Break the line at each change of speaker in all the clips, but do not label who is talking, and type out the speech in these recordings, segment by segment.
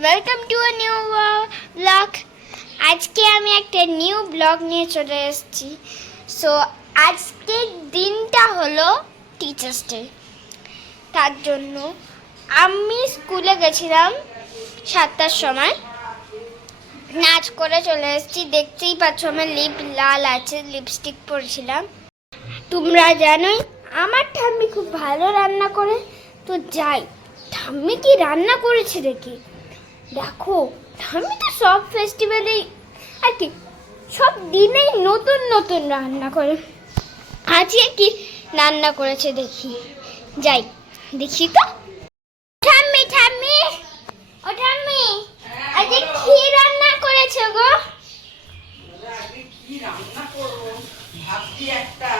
Welcome to a new blog আজকে আমি একটা নিউ ব্লগ নিয়ে চলে এসেছি। সো আজকের দিনটা হলো টিচার্স ডে তার জন্য আমি স্কুলে গেছিলাম সাতটার সময়। নাচ করে চলে এসেছি। দেখতেই পাচ্ছ আমার লিপ লাল আছে লিপস্টিক পরেছিলাম। তোমরা জানোই, আমার ঠাম্মি খুব ভালো রান্না করে। তো যাই, ঠাম্মি কি রান্না করেছে দেখি? দেখো আমি তো সব ফেস্টিভ্যালেই আর কি সব দিনেই নতুন নতুন রান্না করে। আজকে কি রান্না করেছে দেখি। যাই দেখি তো। ঠাম্মি ঠাম্মি ও ঠাম্মি আজকে কি রান্না করেছ গো?
কি রান্না করব? ভাবছি একটা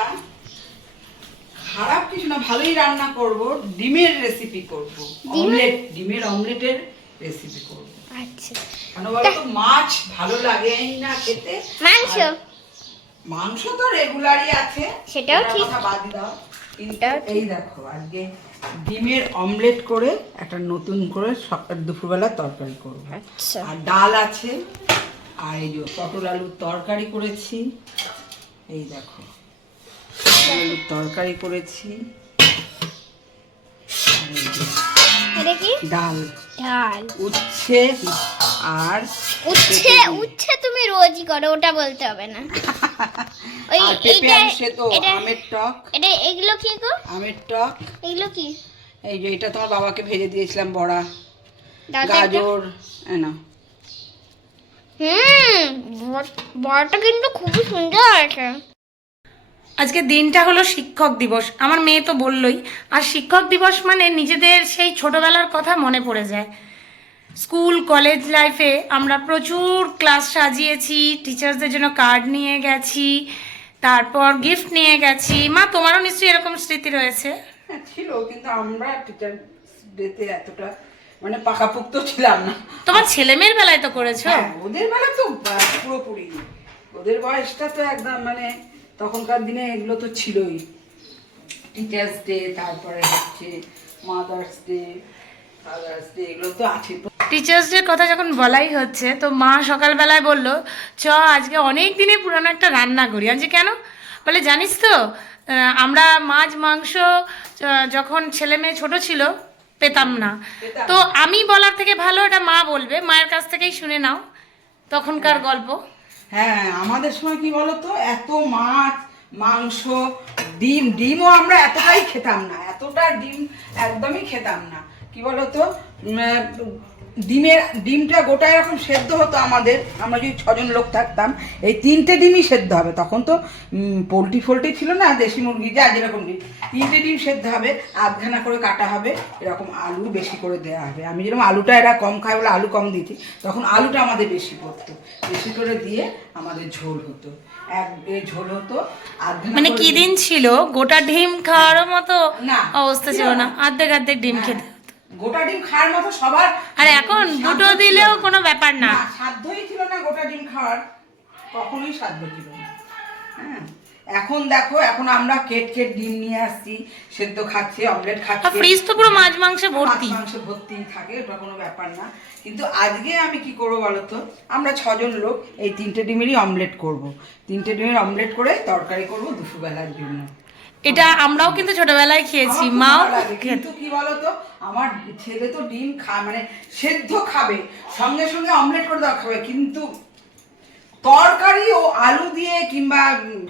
খারাপ কিছু না ভালোই রান্না করব। ডিমের রেসিপি করব? অমলেট ডিমের অমলেটের রেসিপি করব।
আচ্ছা।
কেন বলতো মাছ ভালো লাগে না খেতে।
মাংস?
মাংস তো রেগুলারই আছে।
সেটাও ঠিক।
কথা বাদ দাও। কিন্তু এই দেখো আজকে ডিমের অমলেট করে একটা নতুন করে সকাল দুপুরবেলা তরকারি করব।
আচ্ছা।
আর ডাল আছে। আর এই যে পটল আলুর তরকারি করেছি। এই দেখো পটল আলুর তরকারি করেছি। আর এই যে
এটা কি?
ডাল।
ডাল।
উচ্ছে আর
উচ্ছে উচ্ছে তুমি রোজই করো ওটা বলতে হবে না। ওই এইটা এটা
আমের টক।
এটা এগুলো কি গো?
আমের টক।
এগুলো কি?
এই যে এটা তোমার বাবাকে ভেজে দিয়েছিলাম বড়া। গাজর নাও।
হুম বড়টা কিন্তু খুবই সুন্দর আছে
আজকে দিনটা হলো শিক্ষক দিবস। আমার মেয়ে তো বললই আর শিক্ষক দিবস মানে নিজেদের সেই ছোটবেলার কথা মনে পড়ে যায়। স্কুল কলেজ লাইফে আমরা প্রচুর ক্লাস সাজিয়েছি টিচার্সদের জন্য কার্ড নিয়ে গেছি তারপর গিফট নিয়ে গেছি। মা তোমারও নিশ্চয়ই এরকম স্মৃতি রয়েছে?
হ্যাঁ, ছিল কিন্তু আমরা টিচার ডেতে এতটা মানে পাকাপুক্ত ছিলাম না।
তোমার ছেলে মেয়ের বেলায় তো করেছ?
হ্যাঁ ওদের বেলা তো পুরোপুরি। ওদের বয়সটা তো একদম মানে তখনকার দিনে এগুলো তো ছিলই। টিচার্স ডে তারপরে হচ্ছে মাদার্স ডে ফাদার্স ডে এগুলো তো আছে
টিচার্স ডের কথা যখন বলাই হচ্ছে তো মা সকালবেলায় বলল চ আজকে অনেক দিনের পুরানো একটা রান্না করি। আজকে কেন? বলে জানিস তো আমরা মাছ মাংস যখন ছেলে মেয়ে ছোট ছিল পেতাম না। তো আমি বলার থেকে ভালো এটা মা বলবে। মায়ের কাছ থেকেই শুনে নাও তখনকার গল্প।
হ্যাঁ আমাদের সময় কি বলতো? এত মাছ, মাংস, ডিম, ডিমও আমরা এতটাই খেতাম না, এতটা ডিম একদমই খেতাম না। কি বলতো? ডিমের ডিমটা গোটা এরকম সেদ্ধ হতো আমাদের আমরা যদি ছজন লোক থাকতাম এই তিনটে ডিমই সেদ্ধ হবে। তখন তো পোলট্রি ফোলট্রি ছিল না দেশি মুরগি যা যেরকম ডিম। তিনটে ডিম সেদ্ধ হবে আধখানা করে কাটা হবে এরকম আলু বেশি করে দেওয়া হবে। আমি যেরকম আলুটা এরা কম খায় বলে আলু কম দিয়েছি তখন আলুটা আমাদের বেশি পড়তো বেশি করে দিয়ে আমাদের ঝোল হতো। এক ঝোল হতো
মানে কি দিন ছিল? গোটা ডিম খাওয়ার মতো
না,
অবস্থা
ছিল
না। অর্ধেক অর্ধেক ডিম খেতে
গোটা ডিম খাওয়ার মতো সবার
আর এখন দুটো দিলেও কোনো ব্যাপার না।
সাধ্যই ছিল না গোটা ডিম খাওয়ার। কখনোই সাধ্য ছিল না। হ্যাঁ। এখন দেখো এখন আমরা কেট কেট ডিম নিয়ে আসছি সেদ্ধ খাচ্ছি অমলেট খাচ্ছি।
ফ্রিজ তো পুরো মাছ মাংসে ভর্তি।
মাংস ভর্তি থাকে ওটা কোনো ব্যাপার না। কিন্তু আজকে আমি কি করব বলতো আমরা ছজন লোক এই তিনটে ডিমেরই অমলেট করব। তিনটে ডিমের অমলেট করে তরকারি করব দুপুরবেলার জন্য।
এটা আমরাও কিন্তু ছোটবেলায় খেয়েছি মাও
কিন্তু কি বলতো আমার ছেলে তো ডিম খা মানে সেদ্ধ খাবে সঙ্গে সঙ্গে অমলেট করে দেওয়া খাবে কিন্তু তরকারি ও আলু দিয়ে কিংবা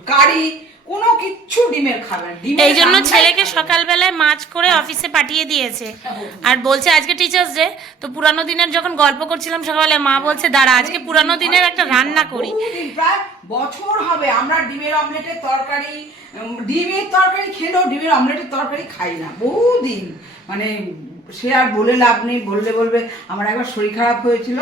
কারি কোনো কিচ্ছু ডিমের খাবে না। ডিমের
এই জন্য ছেলেকে সকালবেলায় মাছ করে অফিসে পাঠিয়ে দিয়েছে। আর বলছে আজকে টিচার্স ডে তো পুরানো দিনের যখন গল্প করছিলাম সকালবেলায় মা বলছে দাঁড়া আজকে পুরানো দিনের একটা রান্না করি।
প্রায় বছর হবে আমরা ডিমের অমলেটের তরকারি ডিমের তরকারি খেলেও ডিমের অমলেটের তরকারি খাই না। বহুদিন মানে সে আর বলে লাভ নেই বললে বলবে আমার একবার শরীর খারাপ হয়েছিল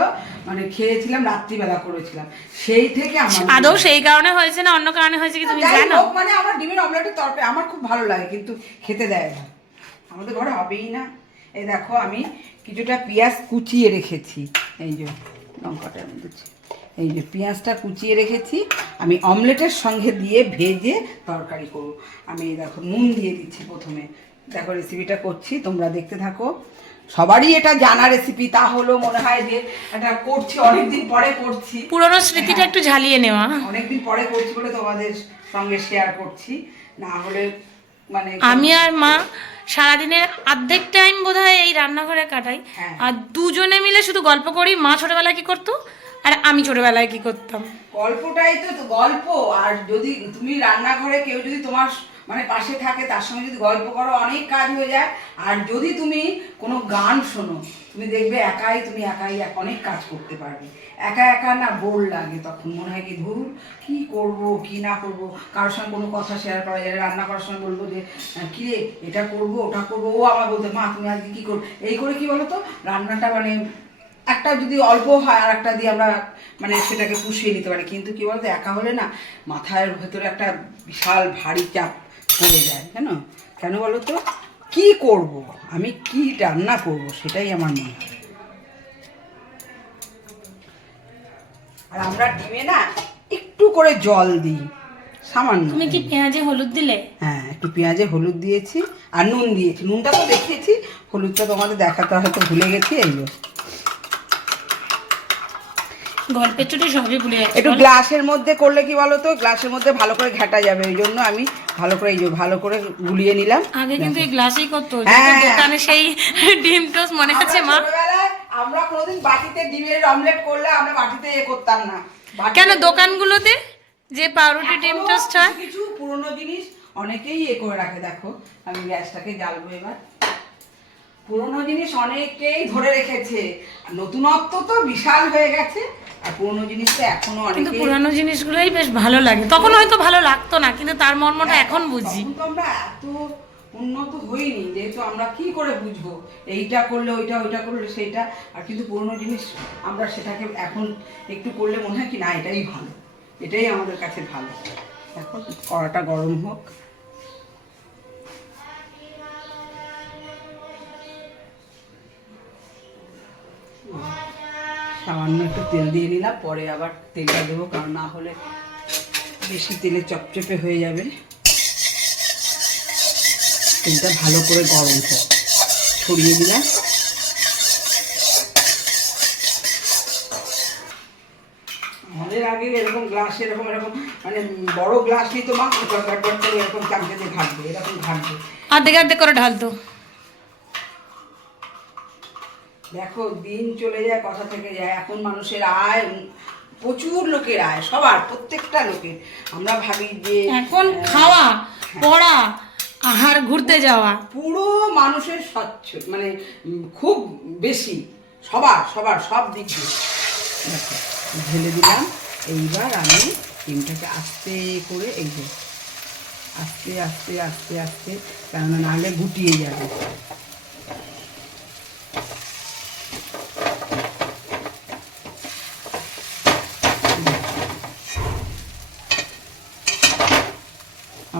মানে খেয়েছিলাম রাত্রিবেলা করেছিলাম। সেই থেকে আমার
আদৌ সেই কারণে হয়েছে না অন্য কারণে হয়েছে কি তুমি জানো?
মানে আমার ডিমের অমলেটের তরকারি আমার খুব ভালো লাগে কিন্তু খেতে দেয় না। আমাদের ঘরে হবেই না। এই দেখো আমি কিছুটা পেঁয়াজ কুচিয়ে রেখেছি। এই যে লঙ্কাটার মধ্যে ছি- এই যে পেঁয়াজটা কুচিয়ে রেখেছি। আমি অমলেটের সঙ্গে দিয়ে ভেজে তরকারি করব। আমি দেখো নুন দিয়ে দিচ্ছি প্রথমে। দেখো রেসিপিটা করছি তোমরা দেখতে থাকো। সবারই এটা জানা রেসিপি তা হলো মনে হয় যে এটা করছি অনেকদিন পরে করছি।
পুরনো স্মৃতিটা একটু ঝালিয়ে নেওয়া।
অনেকদিন পরে করছি বলে তোমাদের সঙ্গে শেয়ার করছি। না হলে মানে
আমি আর মা সারাদিনের অর্ধেক টাইম বোধহয় এই রান্নাঘরে কাটাই।
হ্যাঁ।
আর দুজনে মিলে শুধু গল্প করি মা ছোটবেলায় কি করতো আর আমি ছোটবেলায় কি করতাম।
গল্পটাই তো গল্প। আর যদি তুমি রান্নাঘরে কেউ যদি তোমার মানে পাশে থাকে, তার সঙ্গে যদি গল্প করো, অনেক কাজ হয়ে যায়। আর যদি তুমি কোনো গান শোনো, তুমি দেখবে একাই, তুমি একাই এক- অনেক কাজ করতে পারবে। একা একা না বোর লাগে তখন, মনে হয় কি ধুর, কি করব, কি না করব? কারোর সঙ্গে কোনো কথা শেয়ার করা যায় রান্না করার সময় বলব যে কি রে, এটা করব, ওটা করব, ও আমার বলতে মা, তুমি আজকে কী করব? এই করে কি বলো তো রান্নাটা মানে একটা যদি অল্প হয়, আর একটা দিয়ে আমরা মানে সেটাকে পুষিয়ে নিতে পারি। কিন্তু কি বলতো, একা হলে না মাথার ভেতরে একটা বিশাল ভারী চাপ পড়ে যায় কেন? কেন বলো তো? কি করব? আমি কি রান্না করব? সেটাই আমার মনে হয়। আর আমরা ডিমে না একটু করে জল দিই সামান্য
তুমি কি পেঁয়াজে হলুদ দিলে?
হ্যাঁ একটু পেঁয়াজে হলুদ দিয়েছি আর নুন দিয়েছি। নুনটা তো দেখিয়েছি হলুদটা তোমাদের দেখাতে হয়তো ভুলে গেছি এই যে।
গল্পের চোটে সবই ভুলে
একটু গ্লাসের মধ্যে করলে কি বলো তো? গ্লাসের মধ্যে ভালো করে ঘাটা যাবে ওই জন্য আমি ভালো করে এই যে ভালো করে গুলিয়ে নিলাম।
আগে কিন্তু এই গ্লাসেই করতো
হ্যাঁ।
দোকানে সেই ডিম টোস্ট মনে আছে মা?
আমরা কোনোদিন বাটিতে ডিমের অমলেট করলে আমরা বাটিতে এ করতাম না।
কেন দোকানগুলোতে যে পাউরুটি ডিম টোস্ট হয়?
কিছু পুরনো জিনিস অনেকেই এ করে রাখে দেখো। আমি গ্যাসটাকে জ্বালবো এবার। পুরনো জিনিস অনেকেই ধরে রেখেছে। আর নতুনত্ব তো বিশাল হয়ে গেছে আর পুরনো জিনিস তো এখনও
কিন্তু
অনেকে
পুরানো জিনিসগুলোই বেশ ভালো লাগে। তখন হয়তো ভালো লাগতো না কিন্তু তার মর্মটা এখন বুঝি।
তো আমরা এত উন্নত হইনি যেহেতু আমরা কি করে বুঝব? এইটা করলে ওইটা ওইটা করলে সেইটা আর কিন্তু পুরনো জিনিস আমরা সেটাকে এখন একটু করলে মনে হয় কি না এটাই ভালো। এটাই আমাদের কাছে ভালো। এখন কড়াটা গরম হোক। সামান্য একটু তেল দিয়ে নিলাম, পরে আবার তেলটা দেবো, কারণ না হলে বেশি তেলে চপচপে হয়ে যাবে। তেলটা ভালো করে গরম হোক, ছড়িয়ে দিলাম। আমাদের আগে এরকম গ্লাস এরকম এরকম মানে বড় গ্লাস নিয়ে তো মা ব্যাট ব্যাট করে এরকম চামচা দিয়ে ঘাটবে এরকম ঘাটবে
অর্ধেক অর্ধেক করে ঢালতো
দেখো দিন চলে যায় কথা থেকে যায়। এখন মানুষের আয় প্রচুর লোকের আয় সবার প্রত্যেকটা লোকের। আমরা ভাবি যে
এখন খাওয়া পড়া আহার ঘুরতে যাওয়া।
পুরো মানুষের স্বচ্ছ মানে খুব বেশি। সবার সবার সব দিক দিয়ে। ঢেলে দিলাম। এইবার আমি ডিমটাকে আস্তে করে এই যে আস্তে আস্তে আস্তে আস্তে কেননা নাহলে গুটিয়ে যাবে।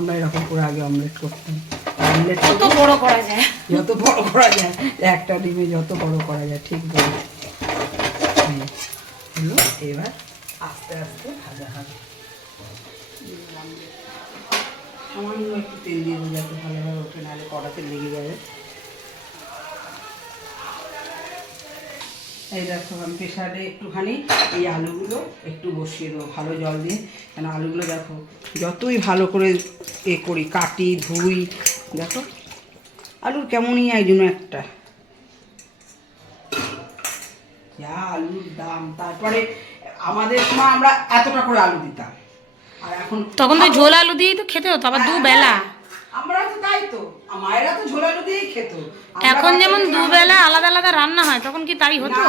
আমরা এরকম করে আগে অমলেট করতাম। অমলেট
বড় করা যায়।
যত বড় করা যায় একটা ডিমে যত বড় করা যায় ঠিক বলে। হলো এবার আস্তে আস্তে ভাজা হবে। সামান্য একটু তেল দিয়ে যাতে ভালোভাবে ওঠে নাহলে কড়াতে লেগে যাবে। এই দেখো আমি প্রেশারে একটুখানি এই আলুগুলো একটু বসিয়ে দেবো ভালো জল দিয়ে। কেন আলুগুলো দেখো যতই ভালো করে এ করি কাটি ধুই দেখো আলুর কেমনই একজন একটা। যা আলুর দাম তারপরে আমাদের সময় আমরা এতটা করে আলু দিতাম। আর এখন
তখন তো ঝোল আলু দিয়েই তো খেতে হতো আবার দুবেলা।
আমরা তো তাই তো। মায়েরা তো দিয়েই খেত।
এখন যেমন দুবেলা আলাদা আলাদা রান্না হয় তখন কি তাই হতো?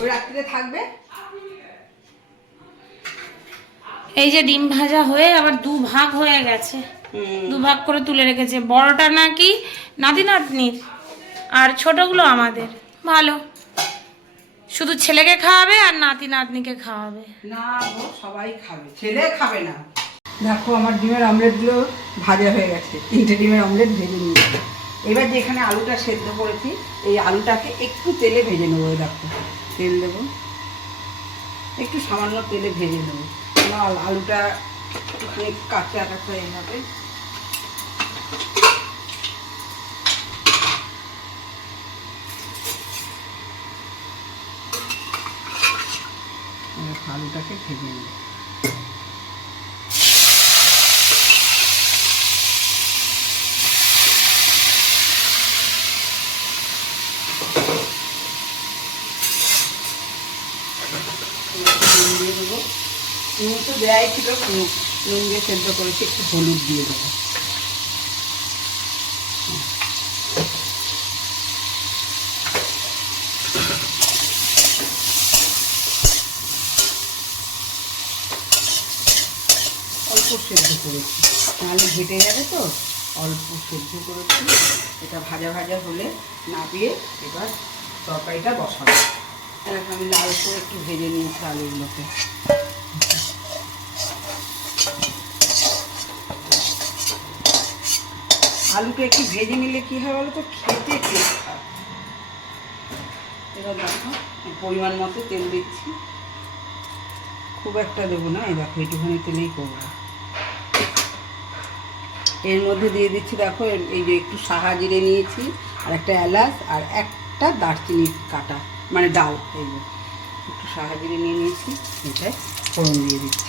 ওই রাত্রিরে থাকবে।
এই যে ডিম ভাজা হয়ে আবার দু ভাগ হয়ে গেছে। দু ভাগ করে তুলে রেখেছে। বড়টা নাকি নাতি নাতনির আর ছোটগুলো আমাদের। ভালো। শুধু ছেলেকে খাওয়াবে আর নাতি নাতনিকে খাওয়াবে।
না সবাই খাবে। ছেলে খাবে না। দেখো, আমার ডিমের অমলেটগুলো ভাজা হয়ে গেছে। তিনটে ডিমের অমলেট ভেজে নিয়েছি এবার যেখানে আলুটা সেদ্ধ করেছি, এই আলুটাকে একটু তেলে ভেজে নেব দেখো। তেল দেবো। একটু সামান্য তেলে ভেজে নেব। আলুটা একটুখানি কাঁচা কাঁচা এভাবে আলুটাকে ভেজে নেব। দেয়াই ছিল নুন দিয়ে সেদ্ধ করেছি, একটু হলুদ দিয়ে দেবো। অল্প সেদ্ধ করেছি। নাহলে ঘেটে যাবে তো, অল্প সেদ্ধ করেছি। এটা ভাজা ভাজা হলে নাবিয়ে এবার তরকারিটা বসাবো। আমি লাল করে একটু ভেজে নিয়েছি আলুগুলোকে। আলুটা একটু ভেজে নিলে কি হয় বলো তো খেতে টেস্ট এবার দেখো পরিমাণ মতো তেল দিচ্ছি। খুব একটা দেবো না, এই দেখো, একটুখানি তেলেই করব। এর মধ্যে দিয়ে দিচ্ছি, দেখো এই যে একটু সাহা জিরে নিয়েছি, আর একটা এলাচ, আর একটা দারচিনি কাটা মানে ডাল, এই যে। একটু সাহা জিরে নিয়ে নিয়েছি, এটাই ফোড়ন দিয়ে দিচ্ছি।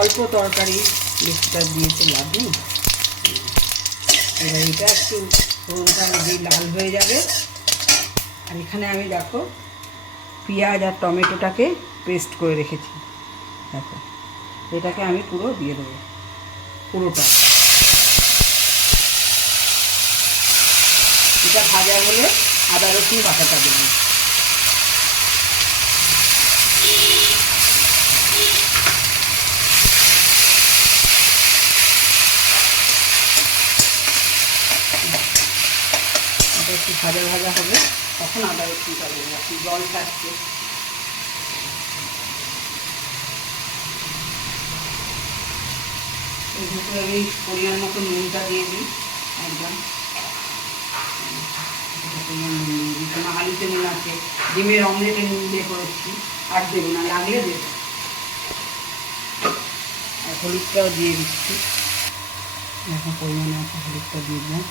অল্প তরকারি, বেশিটা দিয়েছে লাভ নেই এবার এটা একটু ফোড়নটা দিয়ে লাল হয়ে যাবে। আর এখানে আমি দেখো পেঁয়াজ আর টমেটোটাকে পেস্ট করে রেখেছি। দেখো, এটাকে আমি পুরো দিয়ে দেবো, পুরোটা। এটা ভাজা হলে আদা রসুন বাটাটা দেবো এটা একটু ভাজা ভাজা হবে, তখন আদা রসুনটা দেবো, একটু জল থাকছে। এর আমি পরিমাণ মতো নুনটা দিয়ে দিই, একদম। কারণ আলুতে নুন আছে, ডিমের অমলেটে নুন দিয়ে করেছি, আর দেবো না, লাগলে দেবো। আর হলুদটাও দিয়ে দিচ্ছি। এখন পরিমাণে আছে হলুদটা দিয়ে দিলাম।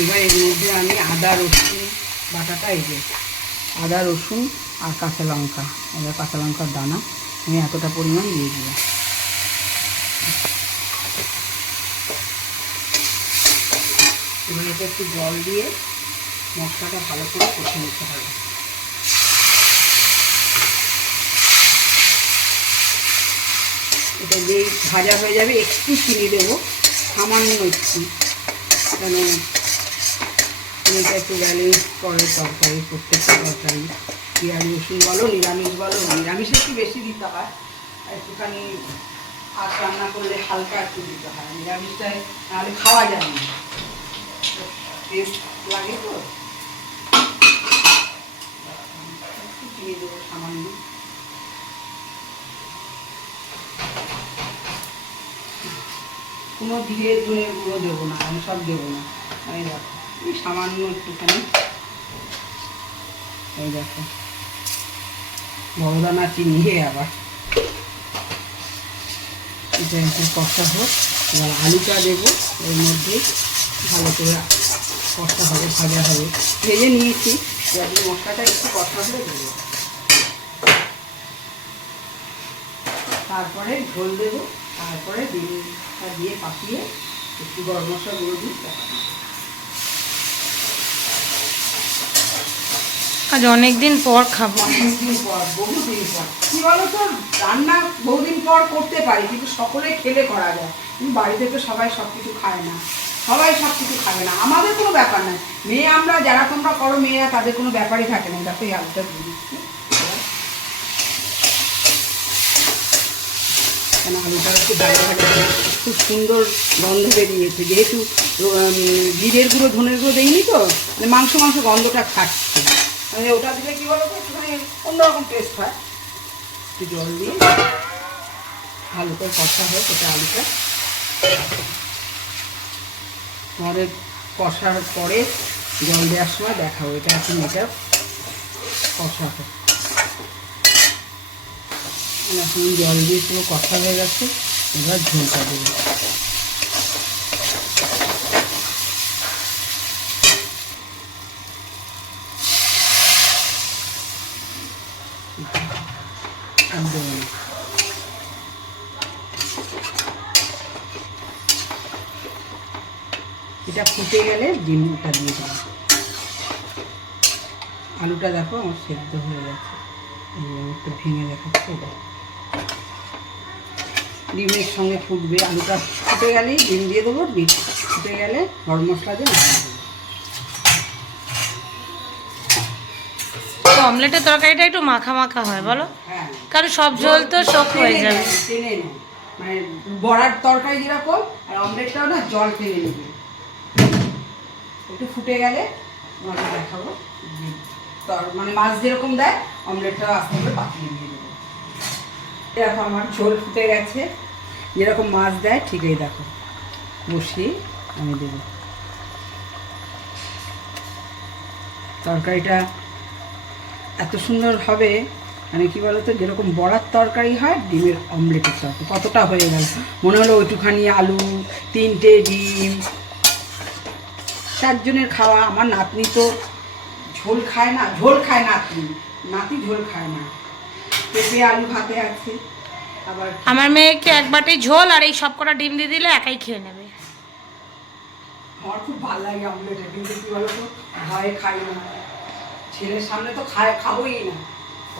এবার এর মধ্যে আমি আদা, রসুন বাটাটা এই যে, আদা, রসুন আর কাঁচা লঙ্কা। এবার কাঁচা লঙ্কার দানা আমি এতটা পরিমাণ দিয়ে দিলাম। এবার এটা একটু জল দিয়ে মশলাটা ভালো করে কষে নিতে হবে। এটা যেই ভাজা হয়ে যাবে, একটু চিনি দেবো, সামান্য একটু। কেন এটা তরকারি প্রত্যেকটা তরকারি। বলো, নিরামিষ বলো, নিরামিষে একটু বেশি দিতে হয়। একটুখানি আর রান্না করলে হালকা একটু দিতে হয়। নিরামিষটায় নাহলে খাওয়া যায় না। টেস্ট লাগে তো। একটু চিনি দেবো সামান্য। কোনো ধীরে ধরে গুঁড়ো দেবো না, আমি সব দেবো না। আমি দেখো। সামান্য একটুখানি। এই দেখো। বড়দানা চিনি আবার। এটা একটু কষা হোক। এবার আলুটা দেবো। এর মধ্যে ভালো করে কষা হবে, ভাজা হবে। ভেজে নিয়েছি। এবার মশলাটা একটু কষা হলে দেবো। তারপরে ঝোল দেবো। তারপরে দিয়ে পাকিয়ে একটু গরম মশলা গুঁড়ো দিই
আজ অনেক দিন পর খাব।
অনেকদিন পর, বহুদিন পর। কি তো রান্না বহুদিন পর করতে পারি, কিন্তু সকলে খেলে করা যায়। কিন্তু বাড়িতে তো সবাই সব কিছু খায় না। সবাই সব কিছু খাবে না। আমাদের কোনো ব্যাপার নাই। মেয়ে আমরা, যারা তোমরা করো মেয়েরা, তাদের কোনো ব্যাপারই থাকে না। দেখো এই আলুটা দিয়ে কেন আলুটা একটু ভাজা খুব সুন্দর গন্ধ বেরিয়েছে যেহেতু জিরের গুঁড়ো, ধনের গুঁড়ো দেইনি তো মানে মাংস মাংস গন্ধটা থাকছে। মানে ওটা দিলে কি বলো তো একটুখানি অন্যরকম টেস্ট হয়। একটু জল দিয়ে ভালো করে কষা হয় সেটা আলুটা। পরে কষার পরে জল দেওয়ার সময় দেখাবো, এটা এখন এটা কষা হোক। এখন জল দিয়ে পুরো কষা হয়ে গেছে, এবার ঝোলটা দেবো এটা ফুটে গেলে ডিমটা দিয়ে দেবো। আলুটা দেখো আমার সেদ্ধ হয়ে গেছে। একটু ভেঙে দেখাচ্ছি ডিমের সঙ্গে ফুটবে আলুটা ফুটে গেলেই ডিম দিয়ে দেবো। ডিম ফুটে গেলে গরম মশলা দিয়ে নামিয়ে দেবো।
তো অমলেটের তরকারিটা একটু মাখা মাখা হয় বলো?
হ্যাঁ।
কারণ সব ঝোল তো শোক হয়ে যাবে।
মানে বড়ার তরকারি যেরকম আর অমলেটটাও না জল টেনে নেবে। একটু ফুটে গেলে তোমাকে দেখাবো। তর- মানে মাছ যেরকম দেয় অমলেটটা আস্তে করে পাতিয়ে দিয়ে দেবো। দেখো আমার ঝোল ফুটে গেছে। যেরকম মাছ দেয় ঠিকই দেখো। বসিয়ে আমি দেবো। তরকারিটা এত সুন্দর হবে মানে কি বলতো, যেরকম বড়ার তরকারি হয়, ডিমের অমলেটের তরকারি। কতটা হয়ে গেল? মনে হলো ওইটুখানি আলু, তিনটে ডিম চারজনের খাওয়া আমার নাতনি তো ঝোল খায় না ঝোল খায় নাতনি। নাতি ঝোল খায় না। পেঁপে আলু ভাতে আছে। আবার
আমার মেয়েকে এক বাটি ঝোল আর এই সব কটা ডিম দিয়ে দিলে একাই খেয়ে নেবে।
আমার খুব ভালো লাগে অমলেটে কিন্তু কি তো ভয়ে খাই না। ছেলের সামনে তো খায় খাবোই না।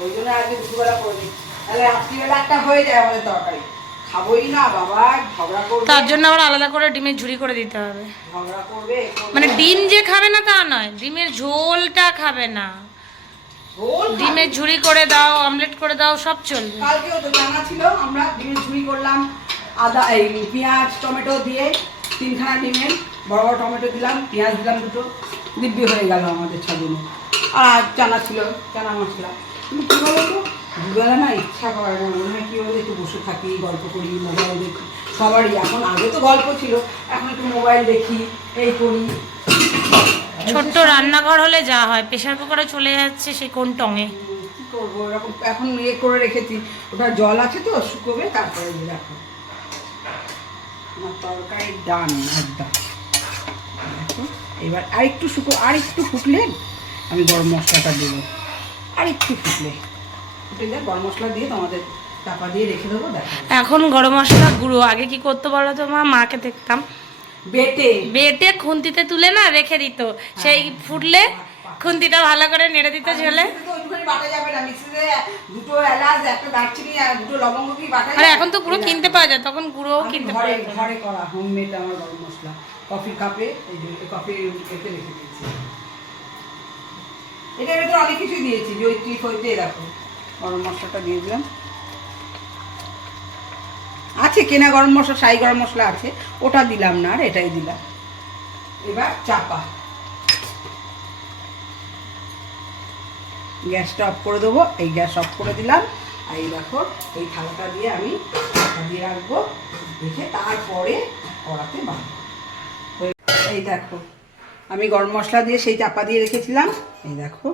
ওই জন্য আজকে দুপুরবেলা করে দিই তাহলে রাত্রিবেলা একটা হয়ে যায় আমাদের তরকারি। খাবোই না বাবা ঝগড়া করবে।
তার জন্য আবার আলাদা করে ডিমের ঝুড়ি করে দিতে হবে।
ঝগড়া করবে
মানে ডিম যে খাবে না তা নয় ডিমের ঝোলটা খাবে না। ডিমের ঝুড়ি করে দাও অমলেট করে দাও সব চলবে।
কালকেও তো জানা ছিল আমরা ডিমের ঝুড়ি করলাম আদা এই পেঁয়াজ টমেটো দিয়ে তিনখানা ডিমের বড় বড় টমেটো দিলাম পেঁয়াজ দিলাম দুটো দিব্যি হয়ে গেল আমাদের ছদিনে আর চানা ছিল চানা মশলা। কিন্তু কী বলো তো? দুবেলা না ইচ্ছা করে না মনে হয় কী বলতো একটু বসে থাকি গল্প করি মোবাইল দেখি সবারই। এখন আগে তো গল্প ছিল এখন একটু মোবাইল দেখি এই করি।
ছোট্ট রান্নাঘর হলে যা হয় প্রেশার কুকারে চলে যাচ্ছে সেই কোন টঙে?
কী করব? এরকম এখন ইয়ে করে রেখেছি। ওটা জল আছে তো শুকোবে তারপরে দেখো। আমার তরকারি ডান একদম। এবার আরেকটু শুকো আর একটু ফুটলে আমি গরম মশলাটা দেবো। আর একটু ফুটলে। ফুটে গরম মশলা দিয়ে তোমাদের চাপা দিয়ে রেখে দেবো দেখো
এখন গরম মশলা গুঁড়ো। আগে কি করতে বলো তো মা? মাকে দেখতাম।
বেটে।
বেটে খুন্তিতে তুলে না রেখে দিত। সেই ফুটলে খুন্তিটা ভালো করে নেড়ে দিত ঝোলে।
আর?
এখন তো গুঁড়ো কিনতে পাওয়া যায় তখন গুঁড়োও কিনতে পাওয়া যায়।
ঘরে করা হোমমেড আমার গরম মশলা। কফি কাপে এই এতে রেখে দিয়েছি। এটার ভেতরে অনেক কিছুই দিয়েছি যে ওই টিপ হইতে দেখো। গরম মশলাটা দিয়ে দিলাম। আছে কেনা গরম মশলা, সাই গরম মশলা আছে, ওটা দিলাম না আর এটাই দিলাম। এবার চাপা। গ্যাসটা অফ করে দেবো, এই গ্যাস অফ করে দিলাম। আর এই দেখো, এই থালাটা দিয়ে আমি দিয়ে রাখব, রেখে তারপরে কড়াতে বাঁধবো। এই দেখো, আমি গরম মশলা দিয়ে সেই চাপা দিয়ে রেখেছিলাম। এই দেখো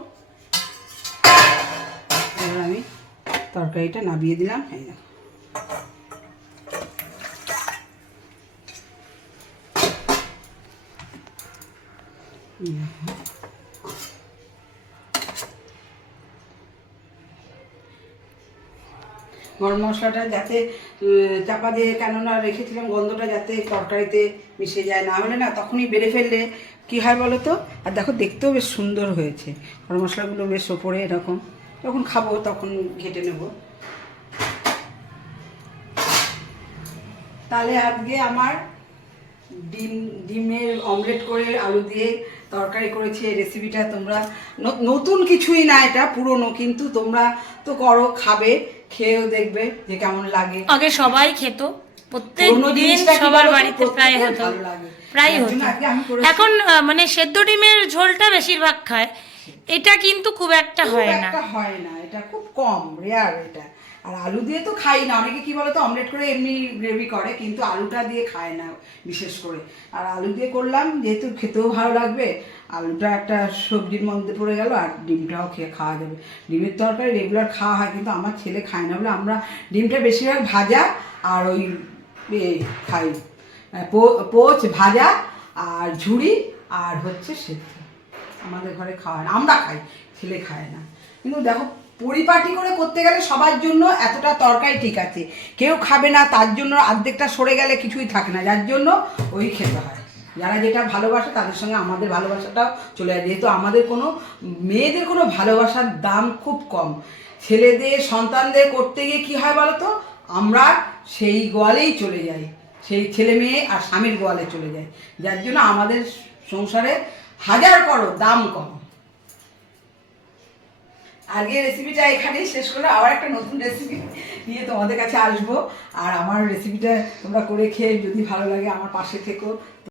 তরকারিটা নাবিয়ে দিলাম, এই। গরম মশলাটা যাতে চাপা দিয়ে কেননা রেখেছিলাম গন্ধটা যাতে তরকারিতে মিশে যায় না হলে না, তখনই বেড়ে ফেললে কী হয় বলো তো? আর দেখো দেখতেও বেশ সুন্দর হয়েছে। গরম মশলাগুলো বেশ ওপরে এরকম। যখন খাব তখন ঘেটে নেব। তাহলে আজকে আমার ডিম ডিমের অমলেট করে আলু দিয়ে তরকারি করেছি এই রেসিপিটা তোমরা নতুন কিছুই না এটা পুরনো কিন্তু তোমরা তো করো খাবে খেয়েও দেখবে যে কেমন লাগে।
আগে সবাই খেত প্রত্যেক দিন
জিনিসটা
সবার বাড়িতে প্রায় হতো প্রায় হতো।
জন্য আজকে আমি করেছি।
এখন মানে সেদ্ধ ডিমের ঝোলটা বেশিরভাগ খায় এটা কিন্তু খুব একটা হয় না।
একটা হয় না এটা খুব কম রেয়ার এটা। আর আলু দিয়ে তো খাই না অনেকে কি বলতো অমলেট করে এমনি গ্রেভি করে কিন্তু আলুটা দিয়ে খায় না বিশেষ করে। আর আলু দিয়ে করলাম যেহেতু খেতেও ভালো লাগবে আলুটা একটা সবজির মধ্যে পড়ে গেল আর ডিমটাও খেয়ে খাওয়া যাবে। ডিমের তরকারি রেগুলার খাওয়া হয় কিন্তু আমার ছেলে খায় না বলে আমরা ডিমটা বেশিরভাগ ভাজা আর ওই খাই পোচ ভাজা আর ঝুড়ি আর হচ্ছে সেদ্ধ। আমাদের ঘরে খাওয়া হয় না, আমরা খাই, ছেলে খায় না। কিন্তু দেখো, পরিপাটি করে করতে গেলে সবার জন্য এতটা তরকারি ঠিক আছে। কেউ খাবে না, তার জন্য অর্ধেকটা সরে গেলে কিছুই থাকে না, যার জন্য ওই খেতে হয়। যারা যেটা ভালোবাসে তাদের সঙ্গে আমাদের ভালোবাসাটাও চলে যায়। যেহেতু আমাদের কোনো, মেয়েদের কোনো ভালোবাসার দাম খুব কম। ছেলেদের, সন্তানদের করতে গিয়ে কী হয় বলো তো আমরা সেই গোয়ালেই চলে যাই। সেই ছেলে মেয়ে আর স্বামীর গোয়ালে চলে যায় যার জন্য আমাদের সংসারে হাজার করো, দাম কম। আগে রেসিপিটা এখানেই শেষ করল আবার একটা নতুন রেসিপি নিয়ে তোমাদের কাছে আসব। আর আমার রেসিপিটা তোমরা করে খেয়ে যদি ভালো লাগে আমার পাশে থেকো।